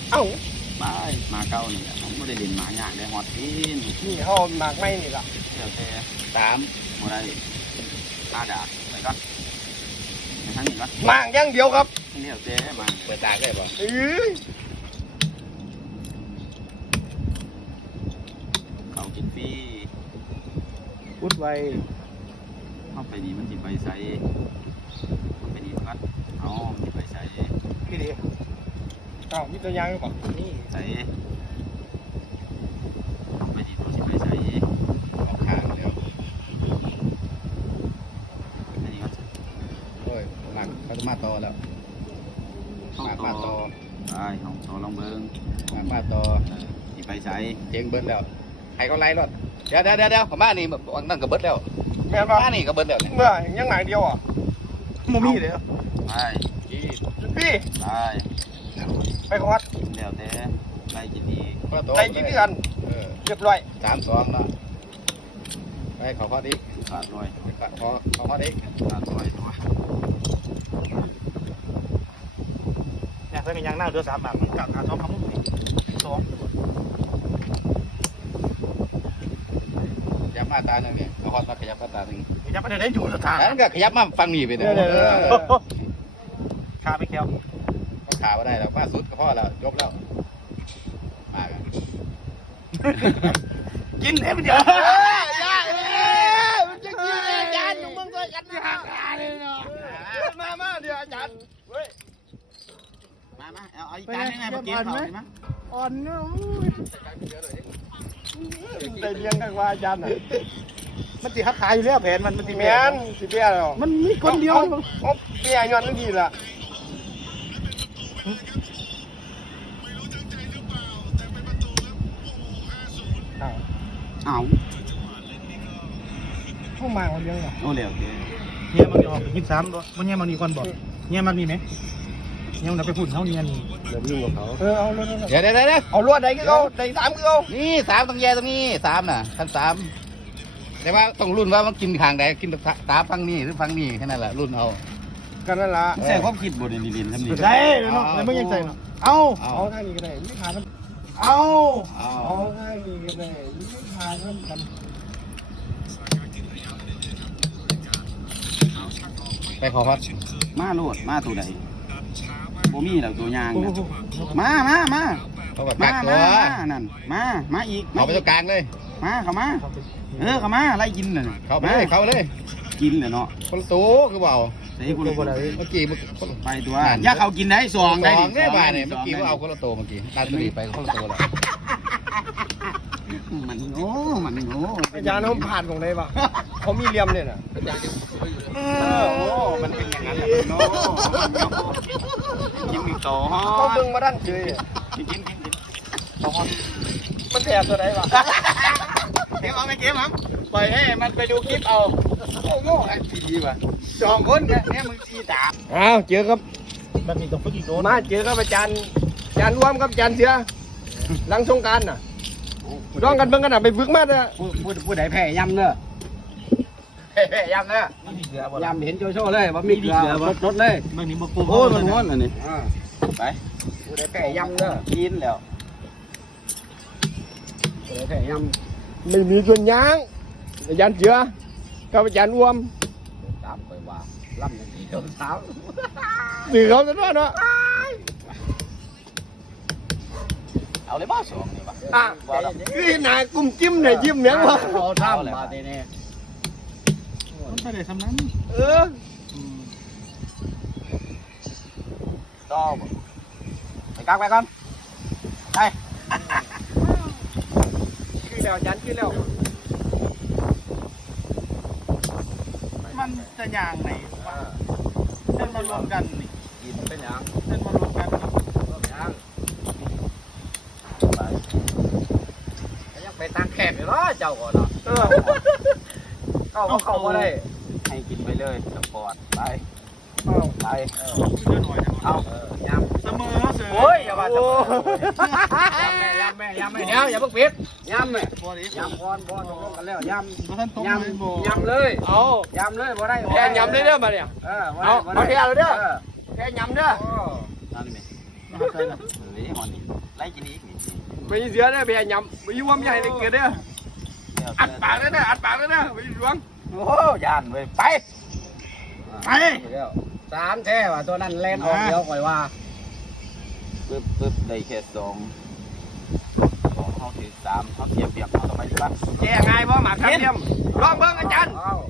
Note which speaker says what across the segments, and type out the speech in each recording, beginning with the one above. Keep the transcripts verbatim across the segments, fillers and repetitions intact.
Speaker 1: เอ้า
Speaker 2: ไปมาเก้านี่ผมไม่ได้เล่นหมาอย่างได้ฮอตอิน
Speaker 1: นี่เขาหมากไม่นี่ล่ะ
Speaker 2: เดี๋ยวแต่สามโมได้ห้าดาบไปก่อนไปทางนี้ก่อน
Speaker 1: หมากอย่างเดียวครับ
Speaker 2: เดี๋ยวแต่มาเปิดตาได้ป่ะ
Speaker 1: เอ้ย
Speaker 2: เขากินฟรี
Speaker 1: พุดไว้
Speaker 2: เข้าไปนี่มันจิไปใส่เข้าไปนี่ก่อนเอาจิไปใส่
Speaker 1: พี่ดีอ้าวมีตัวอย่างก่อนนี่
Speaker 2: ใส่เข้าไปนี่ตัวจิไปใส่เอาข้างเร็วอันนี้ก็
Speaker 3: โอ้ยหลักเขาจะมาต่อแล้วมามาต่อ
Speaker 2: ได้ของต่อลองเบิ้ง
Speaker 3: มามาต่อ
Speaker 2: จิไปใส่
Speaker 3: เจงเบิ้ลแล้วใครเขาไล่รถเดี๋ยวเดี๋ยวเดี๋ยวผมมานี่นั่นก็เบิ้ลแล้ว
Speaker 1: แม่บ้า
Speaker 3: นี่ก็เบิ้ลแล้ว
Speaker 1: เมื่อยังไหนเดียวอ่ะ
Speaker 3: โมมี่เลย
Speaker 2: ไป
Speaker 1: พี่
Speaker 2: ไป
Speaker 1: ไปขวัด
Speaker 2: เดี๋ยวแต่ไล่กินดี
Speaker 1: ไล่กินกันเรียบร้อย
Speaker 3: สามสองเนาะไปขอข้อดี
Speaker 2: ขาดร้อย
Speaker 3: ขอขอข้อดี
Speaker 2: ขาดร้อย
Speaker 4: เนี่ยเพื่อนยังนั่งเดือสามบาทมันกัดขาท้องคำมุ้งสอง
Speaker 3: ขยับมาตาหนึ่งเนี่ยขอข้อมาขยับมาตาหนึ่ง
Speaker 4: ขยับไปได้อยู่สถาน
Speaker 3: นั้นก็ขยับมาฟังนี่ไปเนี่ย
Speaker 4: ขาไปแก้ว
Speaker 3: ขาไม่ได้แล้วมาสุดก็พอแล้วจบแล้วมากัน
Speaker 4: กินให้มันเยอะ
Speaker 1: ยากเลยมันจะกินอาจารย์อยู่เมืองไทยกันที่ห่างกันเลยเนาะมามาเดี๋ยวอาจารย์เฮ้ย
Speaker 2: มามาเอาเอาอีกจานนึงไงมากินเขาใช่ไหม
Speaker 1: อ่อนเนาะได้เลี้ยงกันว่าอาจารย์น่ะ
Speaker 4: มันตีหักขาอยู่แล้วแผนมันมันตี
Speaker 1: แมนสิเบี้ยหรอ
Speaker 4: มันมีคนเดียว
Speaker 1: เบี้ยย้อนนั่นดีล่ะ
Speaker 2: เอา
Speaker 1: พวกมาคนเดียวเหรอ
Speaker 2: โอ้เหลว
Speaker 4: เนี่ยมันออกยี่สิบสามตัวมันเนี่ยมันมีคนบอกเนี่ยมันมีไหมเนี่ยมันไปพูดเขาเนี่ยนี่
Speaker 1: เดี๋ยวยุ่งกับเขาเออเอาเลย
Speaker 3: เดี๋ยวเดี๋ยวเดี๋ยว
Speaker 1: เอาลวดไหนก็เอาไหนสามก็เอา
Speaker 3: นี่สามต้องแย่ตรงนี้สามน่ะขั้นสามแต่ว่าต้องรุ่นว่ามันกินทางใดกินตาฟังนี่หรือฟังนี่แค่นั้นแหละรุ่นเอา
Speaker 1: กันนั่นละ
Speaker 2: ใส่ความคิดบนดินดินทำนี่
Speaker 4: ใช่เนาะแล้วไม่ยังใส่เนาะเอา
Speaker 1: เอาท่านี้ก็ได้ไม่ขาดมัน
Speaker 4: เอา
Speaker 1: เอาท่านี้ก็ได้ไม่ขาดมันกัน
Speaker 3: ไปขอพัด
Speaker 2: มาโลดมาตัวใดโบมี่แล้วตัวยางมามามา
Speaker 3: เขาแบบกักตัว
Speaker 2: นั่นมามาอีก
Speaker 3: เอาไปตรงกลางเลย
Speaker 2: มาเข้ามาเออเข้ามาไล่กินเลย
Speaker 3: เขาไปเลยเขาเลย
Speaker 2: กินเลยเนาะ
Speaker 3: คนโตคือเปล่า
Speaker 2: ใส่คนละตัว
Speaker 3: เมื่อกี้
Speaker 2: ไปตัวย่าเขากินได้สองได้ดิ
Speaker 3: เนี่ยบ้านเนี่ยเมื่อกี้เขาเอาคนละโตเมื่อกี้ตาตุลีไปคนละโตแล้ว
Speaker 2: มันโง่มันโง่
Speaker 1: อาจารย์เขาผ่านของไหนบ้างเขามีเหลี่ยมเนี่ยนะ
Speaker 2: เออโอ้มันเป็นอย่างนั้นแหละโง่กินมีโตฮะ
Speaker 1: เขาเบิ่งมาด้านเฉย
Speaker 2: กินกินกินกิน
Speaker 1: มันแถบตัวไหนบ้าง
Speaker 2: เก็บเอาไม่เก็บมั้งปล่อยให้มันไปดูคลิปเอาโง่โง่ไอ้ทีว่ะสองคนเนี่ยเนี่ยมึงทีดาบ
Speaker 1: อ้าวเจอครับ
Speaker 4: แบบนี้ต้องฝึกอีกโดน
Speaker 1: มาเจอครับอาจารย์อาจารย์รวมครับอาจารย์เสือหลังสงการน่ะร้องกันเบิ่งกันน่ะไปฝึกมาเด้อ
Speaker 2: ผู้ผู้ผู้ใดแพ้ยำเด้อแพ้ยำเด้อยำเห็นโจโจ้เลยว่ามีเกลือสดๆเลย
Speaker 4: มันนี่บกู
Speaker 2: โอ้มันม้วนอันนี้ไปผู้ใดแพ้ยำเด้อกินแล้วผู้ใดแพ้ย
Speaker 1: ำไม่มีส่วนยางอาจารย์เสือกับอาจารย์รวม
Speaker 2: ตามไปว่าล่ำอย่างนี้เดี๋ยวเท้า
Speaker 1: สื่อเขาจะว่าเนาะ
Speaker 2: เอาเลยบ้าสองนี่บ้า
Speaker 1: อ่ะคือหนากุ้มจิ้มเนี่ยจิ้มเนี้ยวะ
Speaker 2: เขาทำมาทีนี้
Speaker 4: ต้องไปไหนทำนั้น
Speaker 1: เออ
Speaker 2: ต่อไปกางไปก่อนไป
Speaker 1: คือแล้วยันคือแล้ว
Speaker 4: มันจะยางไหนเส้นมารวมกันนี่
Speaker 2: กินเป็นยาง
Speaker 4: เส้นมารวมกัน
Speaker 2: ยางไปตั้งแคบอยู่แล้วเจ้าก่อนเนาะเออเข้าเข้ามาได้ให้กินไปเลยสปอร์ตไปไปเอายำ
Speaker 4: เสมอเสือ
Speaker 2: โอ้ยอย่าว่าเสมอยำแม่ยำแม่ยำแม่เดี๋ยวอย่าเพิ่งปิดยำแม่ยำก่อนบ่ตกลงกันแล้วยำยำยำเลย
Speaker 1: เอา
Speaker 2: ยำเลยบ่ได้
Speaker 1: แค่ยำเลยเด้อมาเนี่ย
Speaker 2: เออ
Speaker 1: เอาเอาแค่เลยเด้อแค่ยำเด้อ
Speaker 2: นั่นแม่
Speaker 4: ใส่ละ
Speaker 2: เฮ้ยหอนนี่ไล่กินอีกนี่
Speaker 1: ไปเสือเด้อไปยำไปยุ่มใหญ่เลยเกิดเด้ออัดปากเลยนะอัดปากเลยนะไปหลวง
Speaker 2: โอ้ยานเว้ยไปไปสามแท้ว่ะตัวนั้นเล่นออกเดียวก่อยว่าปึ๊บปึ๊บได้แค่สองสองเขาถือสามเขาเทียบเปรียบเขาต่อไปดีป่ะ
Speaker 1: แย่ไงบ่หมากครับเทียมลองเบิ่งอาจารย์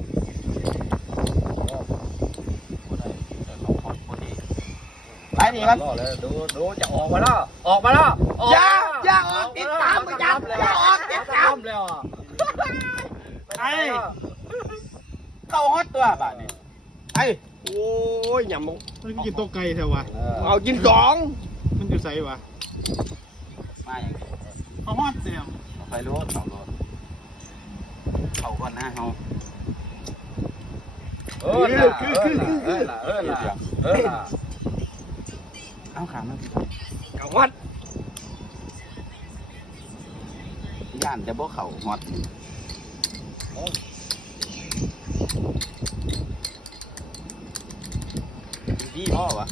Speaker 2: ไปนี่กันดูดูจะออกมาแล้วออกมาแล้ว
Speaker 1: อย่าอย่าออกติดตามอาจารย์อย่าออกติดตาม
Speaker 2: แล้ว
Speaker 4: ไอ้
Speaker 2: เข้าฮอตตัวบ้านนี่ไอ้
Speaker 1: โอ้ยยำมึง
Speaker 4: มันกินตัวไก่แถววะ
Speaker 1: เอากินสอง
Speaker 4: มันอยู่ใส่วะ
Speaker 2: มาอย่างนี้
Speaker 4: เอาฮอดเต็ม
Speaker 2: ไฟรถเขารถเขาก่อนนะเขาเออล่ะเออล่ะเออล่ะเออล่ะเอาขามา
Speaker 1: กับวัด
Speaker 2: ย่านจะบ่เข่าฮอตพี่พ่อวะ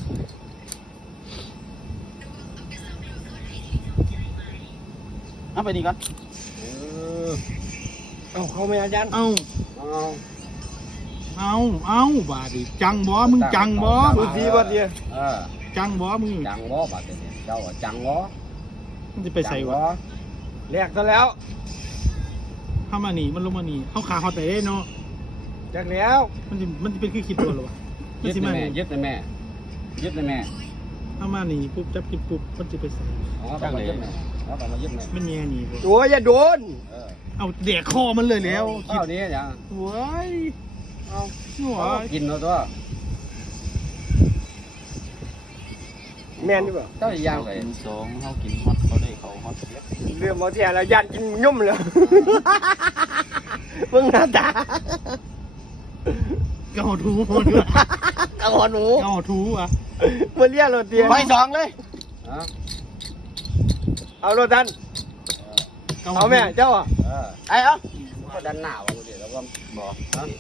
Speaker 2: เอาไปนี่ก่อน
Speaker 1: เอาเข้าไม่อาจารย์
Speaker 4: เอา
Speaker 2: เอา
Speaker 4: เอาเอาบาดดิจังบ่มึงจังบ่
Speaker 1: ดูดีบ่ดี
Speaker 2: เออ
Speaker 4: จังบ่มึง
Speaker 2: จังวอบาดเนี่ยเจ้าอะจังวอ
Speaker 4: มันจะไปใส่วะ
Speaker 1: แลกซะแล้ว
Speaker 4: เข้ามานี่มันลงมานี่เข้าขาฮอดไปได้เนาะ
Speaker 1: จากแล้ว
Speaker 4: มันจะมันจะเป็นคือคิดตัวหรอวะมัน
Speaker 2: ยึด
Speaker 4: สิ
Speaker 2: ใน
Speaker 4: มา
Speaker 2: แม่
Speaker 4: นี่
Speaker 2: ยึดในแม่ยึดในแม่
Speaker 4: เข้ามานี่ปุ๊บจับกินปุ๊บมันจะไปใส่
Speaker 2: อ๋อต้องมายึดแม่อ๋อต้องมายึดแม่
Speaker 4: มันแย่นี่บ่
Speaker 1: โอ้ยอย่าโดน
Speaker 2: เออ
Speaker 4: เอาแดกคอมันเลยแล้วคิ
Speaker 2: เท่า
Speaker 4: ด
Speaker 2: นี้อย่าง
Speaker 4: ว้าย
Speaker 2: เอา
Speaker 4: หัว
Speaker 2: กินเอาตัว
Speaker 1: แม่นดีบ่
Speaker 2: เจ้าอย่างไรสองเขากินฮอตเขาได้เขาฮอตเสีย
Speaker 1: เรื่องบ่เที่ยแล้วยันกินยุ่มเลยมึงหน้าตา
Speaker 4: เกาทูหมดเลย
Speaker 1: เอาหัวหนู
Speaker 4: เกาทูอ่ะ
Speaker 1: มาเรียกรถเตียง
Speaker 2: ไปสองเลยฮะ
Speaker 1: เอารถท่านเอาแม่เจ้าอ่ะ
Speaker 2: เออไอ้เอ้าก็ดันหนาวเดี๋ยวเราก็บอกฮะ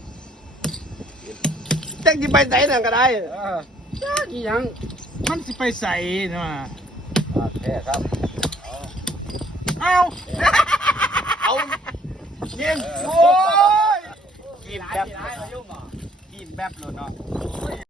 Speaker 1: จักสิไปไสนั่นก็ได้
Speaker 2: เออจ้ากี่ยัง
Speaker 4: มันสิไปใส่นะ
Speaker 2: อ่าแค่ครับ
Speaker 4: เอา
Speaker 1: เอายิง
Speaker 2: โอ้
Speaker 1: โอ้ย
Speaker 2: กินแบบกินแบบเลยเนาะ